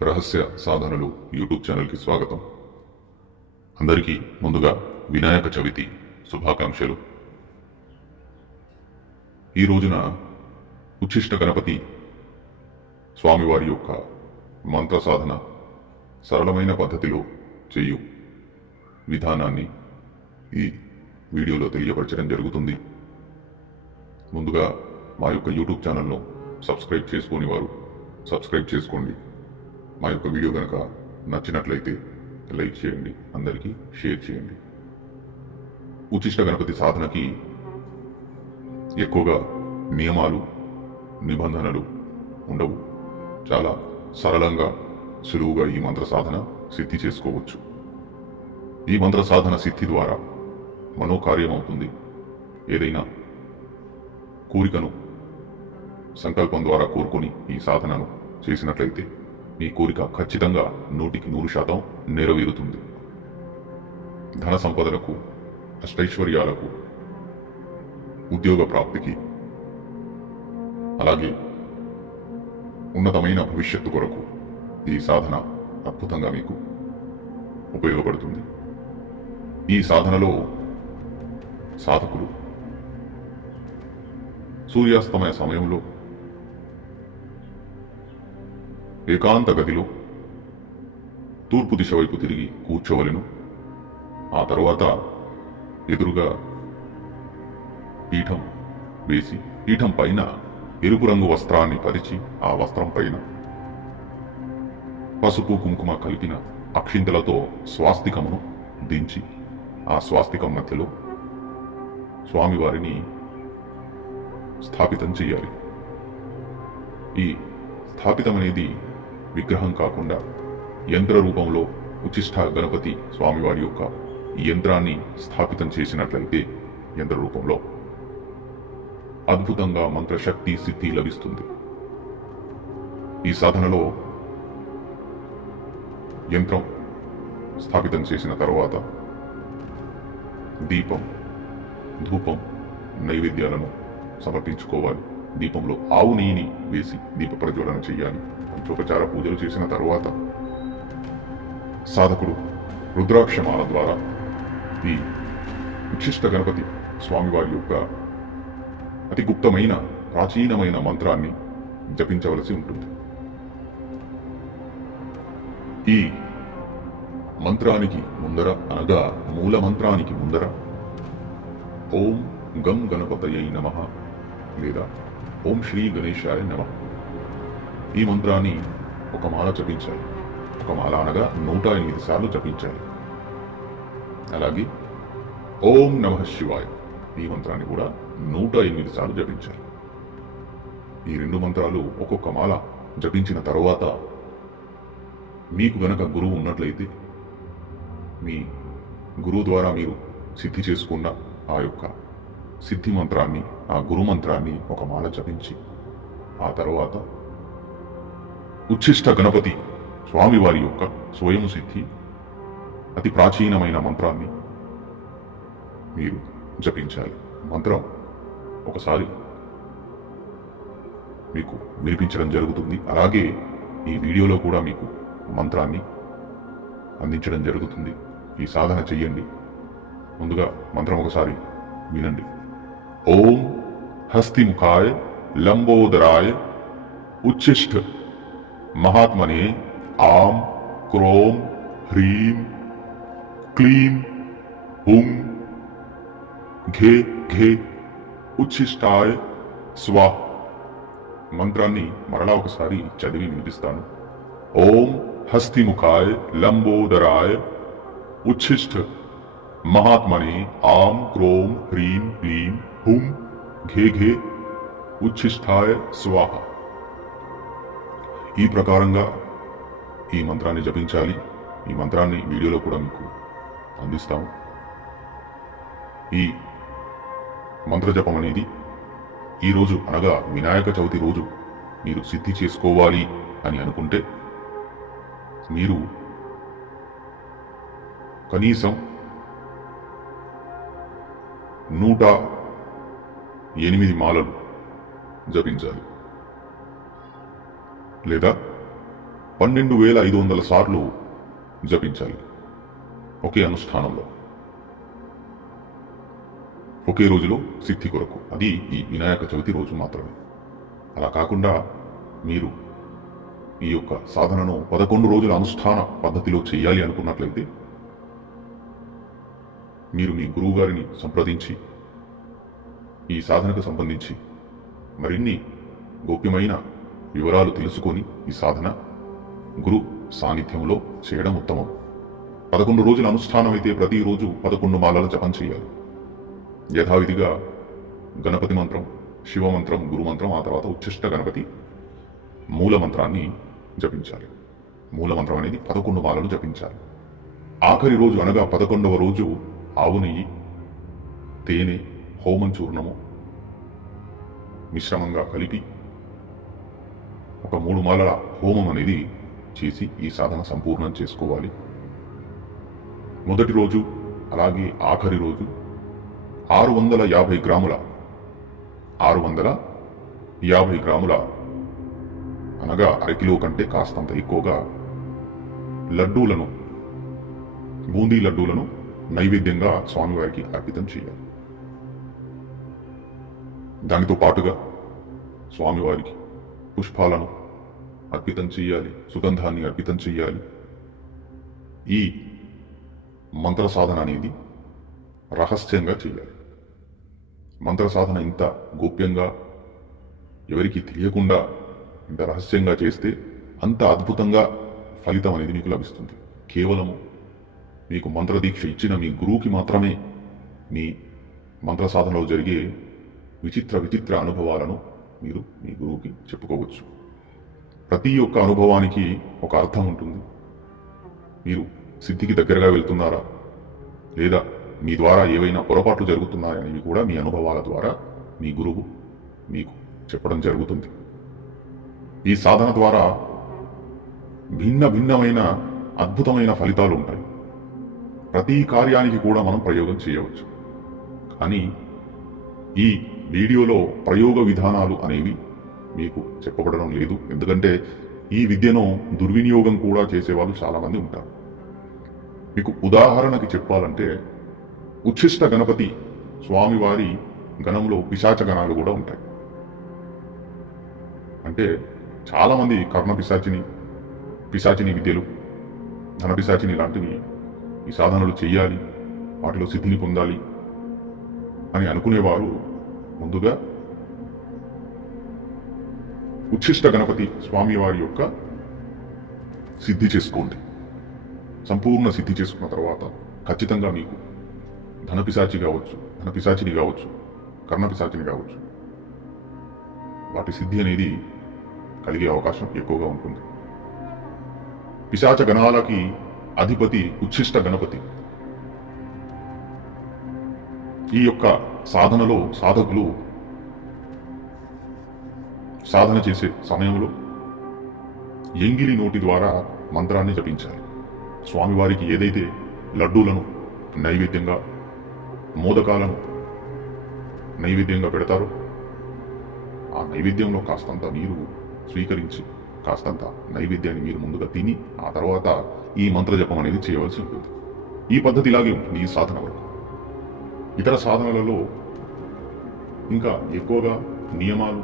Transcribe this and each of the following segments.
రహస్య సాధనలు యూట్యూబ్ ఛానల్కి స్వాగతం. అందరికీ ముందుగా వినాయక చవితి శుభాకాంక్షలు. ఈ రోజున ఉచ్ఛిష్ట గణపతి స్వామివారి యొక్క మంత్ర సాధన సరళమైన పద్ధతిలో చేయు విధానాన్ని ఈ వీడియోలో తెలియపరచడం జరుగుతుంది. ముందుగా మా యొక్క యూట్యూబ్ ఛానల్ను సబ్స్క్రైబ్ చేసుకుని వారు సబ్స్క్రైబ్ చేసుకోండి. మా యొక్క వీడియో కనుక నచ్చినట్లయితే లైక్ చేయండి, అందరికీ షేర్ చేయండి. ఉచిష్ట గణపతి సాధనకి ఎక్కువగా నియమాలు నిబంధనలు ఉండవు. చాలా సరళంగా సులువుగా ఈ మంత్ర సాధన సిద్ధి చేసుకోవచ్చు. ఈ మంత్ర సాధన సిద్ధి ద్వారా మనోకార్యం అవుతుంది. ఏదైనా కోరికను సంకల్పం ద్వారా కోరుకొని ఈ సాధనను చేసినట్లయితే మీ కోరిక ఖచ్చితంగా 100% నెరవేరుతుంది. ధన సంపదలకు, అష్టైశ్వర్యాలకు, ఉద్యోగ ప్రాప్తికి, అలాగే ఉన్నతమైన భవిష్యత్తు కొరకు ఈ సాధన అద్భుతంగా మీకు ఉపయోగపడుతుంది. ఈ సాధనలో సాధకులు సూర్యాస్తమయ సమయంలో ఏకాంత గదిలో తూర్పు దిశ వైపు తిరిగి కూర్చోవలెను. ఆ తరువాత ఎదురుగా పీఠం వేసి పీఠం పైన ఎరుపు రంగు వస్త్రాన్ని పరిచి ఆ వస్త్రం పైన పసుపు కుంకుమ కలిపిన అక్షింతలతో స్వాస్తికమును దించి ఆ స్వాస్తికం మధ్యలో స్వామివారిని స్థాపితం చేయాలి. ఈ స్థాపితం అనేది విగ్రహం కాకుండా యంత్ర రూపంలో ఉచిష్ట గణపతి స్వామివారి యొక్క యంత్రాన్ని స్థాపితం చేసినట్లయితే యంత్ర రూపంలో అద్భుతంగా మంత్రశక్తి సిద్ధి లభిస్తుంది. ఈ సాధనలో యంత్రం స్థాపితం చేసిన తరువాత దీపం, ధూపం, నైవేద్యాలను సమర్పించుకోవాలి. దీపంలో ఆవు నెయ్యిని వేసి దీప ప్రజ్వలన చేయాలి. పంచోపచార పూజలు చేసిన తరువాత సాధకుడు రుద్రాక్షమాల ద్వారా ఈ ఉచ్ఛిష్ట గణపతి స్వామివారి యొక్క అతి గుప్తమైన ప్రాచీనమైన మంత్రాన్ని జపించవలసి ఉంటుంది. ఈ మంత్రానికి ముందర అనగా మూల మంత్రానికి ముందర ఓం గం గణపతయై నమః లేదా ఓం శ్రీ గణేశాయ నమః ఈ మంత్రాన్ని ఒక మాల జపించాలి. ఒక మాల అనగా 108 సార్లు జపించాలి. అలాగే ఓం నమః శివాయ ఈ మంత్రాన్ని కూడా 108 సార్లు జపించాలి. ఈ 2 మంత్రాలు ఒక్కొక్క మాల జపించిన తరువాత మీకు గనక గురువు ఉన్నట్లయితే మీ గురువు ద్వారా మీరు సిద్ధి చేసుకున్న ఆ యొక్క సిద్ధి మంత్రాన్ని, ఆ గురు మంత్రాన్ని ఒక మాల జపించి ఆ తరువాత ఉచ్ఛిష్ట గణపతి స్వామివారి యొక్క స్వయం సిద్ధి అతి ప్రాచీనమైన మంత్రాన్ని మీరు జపించాలి. మంత్రం ఒకసారి మీకు వినిపించడం జరుగుతుంది. అలాగే ఈ వీడియోలో కూడా మీకు మంత్రాన్ని అందించడం జరుగుతుంది. ఈ సాధన చెయ్యండి. ముందుగా మంత్రం ఒకసారి వినండి. ఓం హస్తిముఖాయ లంబోదరాయ ఉచ్ఛిష్ట మహాత్మనే ఆం క్రోం హ్రీం క్లీం హుం ఘే ఘే ఉచ్ఛిష్టాయ స్వాహ. మంత్రాన్ని మరలా ఒకసారి చదివి వినిపిస్తాను. ఓం హస్తిముఖాయ లంబోదరాయ ఉచ్ఛిష్ట మహాత్మనే ఆం క్రోం హ్రీం క్లీం హుం ఘే ఘే ఉచ్ఛిష్టాయ స్వాహ. ఈ ప్రకారంగా ఈ మంత్రాన్ని జపించాలి. ఈ మంత్రాన్ని వీడియోలో కూడా మీకు అందిస్తాము. ఈ మంత్ర జపం అనేది ఈరోజు అనగా వినాయక చవితి రోజు మీరు సిద్ధి చేసుకోవాలి అని అనుకుంటే మీరు కనీసం 108 మాలలు జపించాలి. లేదా 12,500 సార్లు జపించాలి ఒకే అనుష్ఠానంలో, ఒకే రోజులో సిద్ధి కొరకు. అది ఈ వినాయక చవితి రోజు మాత్రమే. అలా కాకుండా మీరు ఈ యొక్క సాధనను 11 రోజుల అనుష్ఠాన పద్ధతిలో చేయాలి అనుకున్నట్లయితే మీరు మీ గురువు గారిని సంప్రదించి ఈ సాధనకు సంబంధించి మరిన్ని గోప్యమైన వివరాలు తెలుసుకొని ఈ సాధన గురు సాన్నిధ్యంలో చేయడం ఉత్తమం. 11 రోజుల అనుష్ఠానం అయితే ప్రతిరోజు 11 మాలల జపం చేయాలి. యథావిధిగా గణపతి మంత్రం, శివమంత్రం, గురుమంత్రం, ఆ తర్వాత ఉచ్ఛిష్ట గణపతి మూల మంత్రాన్ని జపించాలి. మూల మంత్రం అనేది 11 మాలలు జపించాలి. ఆఖరి రోజు అనగా 11వ రోజు ఆవు నెయ్యి, తేనె, హోమం చూర్ణము మిశ్రమంగా కలిపి ఒక 3 మాలల హోమం అనేది చేసి ఈ సాధన సంపూర్ణం చేసుకోవాలి. మొదటి రోజు అలాగే ఆఖరి రోజు 650 గ్రాముల 650 గ్రాముల అనగా అరకిలో కంటే కాస్తంత ఎక్కువగా లడ్డూలను, బూందీ లడ్డూలను నైవేద్యంగా స్వామివారికి అర్పితం చేయాలి. దానితో పాటుగా స్వామివారికి పుష్పాలను అర్పితం చేయాలి, సుగంధాన్ని అర్పితం చేయాలి. ఈ మంత్ర సాధన అనేది రహస్యంగా చేయాలి. మంత్ర సాధన ఇంత గోప్యంగా ఎవరికి తెలియకుండా ఇంత రహస్యంగా చేస్తే అంత అద్భుతంగా ఫలితం అనేది మీకు లభిస్తుంది. కేవలము మీకు మంత్రదీక్ష ఇచ్చిన మీ గురువుకి మాత్రమే మీ మంత్ర సాధనలో జరిగే విచిత్ర అనుభవాలను మీరు మీ గురువుకి చెప్పుకోవచ్చు. ప్రతి ఒక్క అనుభవానికి ఒక అర్థం ఉంటుంది. మీరు సిద్ధికి దగ్గరగా వెళ్తున్నారా లేదా మీ ద్వారా ఏవైనా పొరపాట్లు జరుగుతున్నాయనేవి కూడా మీ అనుభవాల ద్వారా మీ గురువు మీకు చెప్పడం జరుగుతుంది. ఈ సాధన ద్వారా భిన్నమైన అద్భుతమైన ఫలితాలు ఉంటాయి. ప్రతి కార్యానికి కూడా మనం ప్రయోగం చేయవచ్చు. కానీ ఈ వీడియోలో ప్రయోగ విధానాలు అనేవి మీకు చెప్పబడడం లేదు. ఎందుకంటే ఈ విద్యను దుర్వినియోగం కూడా చేసేవాళ్ళు చాలామంది ఉంటారు. మీకు ఉదాహరణకి చెప్పాలంటే ఉచ్ఛిష్ట గణపతి స్వామివారి గణంలో పిశాచ గణాలు కూడా ఉంటాయి. అంటే చాలామంది కర్ణ పిశాచిని విద్యలు, ధన పిశాచిని లాంటివి ఈ సాధనలు చెయ్యాలి, వాటిలో సిద్ధిని పొందాలి అని అనుకునేవారు ముందుగా ఉచ్ఛిష్ట గణపతి స్వామివారి యొక్క సిద్ధి చేసుకోండి. సంపూర్ణ సిద్ధి చేసుకున్న తర్వాత ఖచ్చితంగా మీకు ధన పిశాచిని కావచ్చు, కర్ణ పిశాచిని కావచ్చు, వాటి సిద్ధి అనేది కలిగే అవకాశం ఎక్కువగా ఉంటుంది. పిశాచ గణాలకి అధిపతి ఉచ్ఛిష్ట గణపతి. ఈ యొక్క సాధనలో సాధకులు సాధన చేసే సమయంలో ఎంగిలి నోటి ద్వారా మంత్రాన్ని జపించాలి. స్వామివారికి ఏదైతే లడ్డూలను నైవేద్యంగా, మోదకాలను నైవేద్యంగా పెడతారో ఆ నైవేద్యంలో కాస్తంత నీరు స్వీకరించి కాస్తంత నైవేద్యాన్ని మీరు ముందుగా తిని ఆ తర్వాత ఈ మంత్ర జపం అనేది చేయవలసి ఉంటుంది. ఈ పద్ధతి ఇలాగే ఉంటుంది ఈ సాధన వరకు. ఇతర సాధనలలో ఇంకా ఎక్కువగా నియమాలు,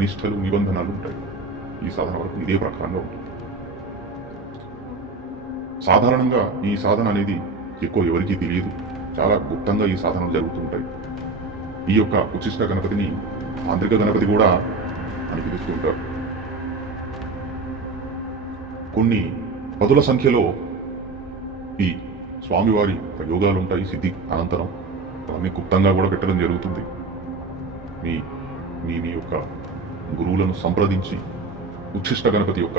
నిష్ఠలు, నిబంధనలు ఉంటాయి. ఈ సాధన వరకు ఇదే ప్రకారంగా ఉంటుంది. సాధారణంగా ఈ సాధన అనేది ఎక్కువ ఎవరికీ తెలియదు. చాలా గుప్తంగా ఈ సాధనలు జరుగుతుంటాయి. ఈ యొక్క ఉచ్ఛిష్ట గణపతిని తాంత్రిక గణపతి కూడా అని పిలుస్తుంటారు. కొన్ని పదుల సంఖ్యలో ఈ స్వామివారి ప్రయోగాలు ఉంటాయి. సిద్ధి అనంతరం అవన్నీ గుప్తంగా కూడా పెట్టడం జరుగుతుంది. మీ మీ మీ యొక్క గురువులను సంప్రదించి ఉచ్ఛిష్ట గణపతి యొక్క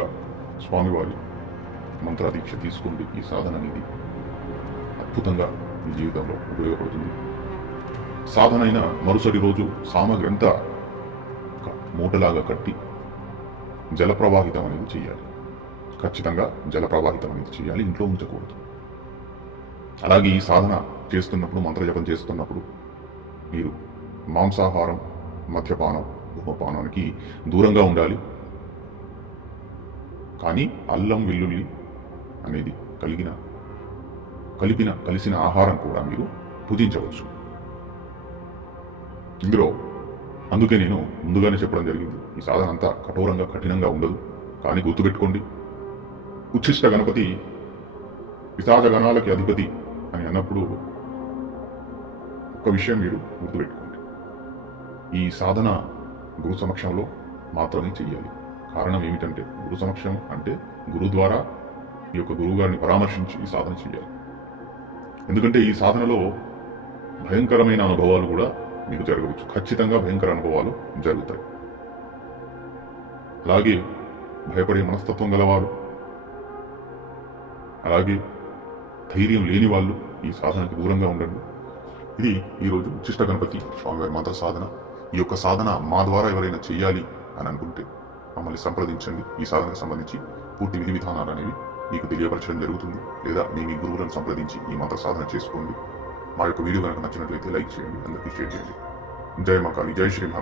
స్వామివారి మంత్రాదీక్ష తీసుకోండి. ఈ సాధన అనేది అద్భుతంగా మీ జీవితంలో ఉపయోగపడుతుంది. సాధన అయిన మరుసటి రోజు సామగ్రి అంతా ఒక మూటలాగా కట్టి జలప్రవాహితం అనేది చేయాలి. ఖచ్చితంగా జలప్రవాహితం అనేది చేయాలి, ఇంట్లో ఉంచకూడదు. అలాగే ఈ సాధన చేస్తున్నప్పుడు, మంత్రజపం చేస్తున్నప్పుడు మీరు మాంసాహారం, మద్యపానం, ధూమపానానికి దూరంగా ఉండాలి. కానీ అల్లం వెల్లుల్లి అనేది కలిసిన ఆహారం కూడా మీరు భుజించవచ్చు. ఇందులో అందుకే నేను ముందుగానే చెప్పడం జరిగింది, ఈ సాధన అంతా కఠినంగా ఉండదు. కానీ గుర్తుపెట్టుకోండి, ఉచ్ఛిష్ట గణపతి పిశాచ గణాలకి అధిపతి అని అన్నప్పుడు ఒక విషయం మీరు గుర్తుపెట్టుకోండి, ఈ సాధన గురు సమక్షంలో మాత్రమే చెయ్యాలి. కారణం ఏమిటంటే, గురు సమక్షం అంటే గురు ద్వారా ఈ యొక్క గురువు గారిని పరామర్శించి ఈ సాధన చేయాలి. ఎందుకంటే ఈ సాధనలో భయంకరమైన అనుభవాలు కూడా మీకు జరగవచ్చు. ఖచ్చితంగా భయంకర అనుభవాలు జరుగుతాయి. అలాగే భయపడే మనస్తత్వం గలవారు, అలాగే ధైర్యం లేని వాళ్ళు ఈ సాధనకి దూరంగా ఉండండి. ఇది ఈరోజు ఉచ్ఛిష్ట గణపతి స్వామివారి మంత్ర సాధన. ఈ యొక్క సాధన మా ద్వారా ఎవరైనా చేయాలి అని అనుకుంటే మమ్మల్ని సంప్రదించండి. ఈ సాధనకు సంబంధించి పూర్తి విధి విధానాలు అనేవి మీకు తెలియపరచడం జరుగుతుంది. లేదా మీ గురువులను సంప్రదించి ఈ మంత్ర సాధన చేసుకోండి. మా యొక్క వీడియో కనుక నచ్చినట్లయితే లైక్ చేయండి, అందరికీ షేర్ చేయండి. జై మా కాళీ, జై శ్రీ మహాకాళి.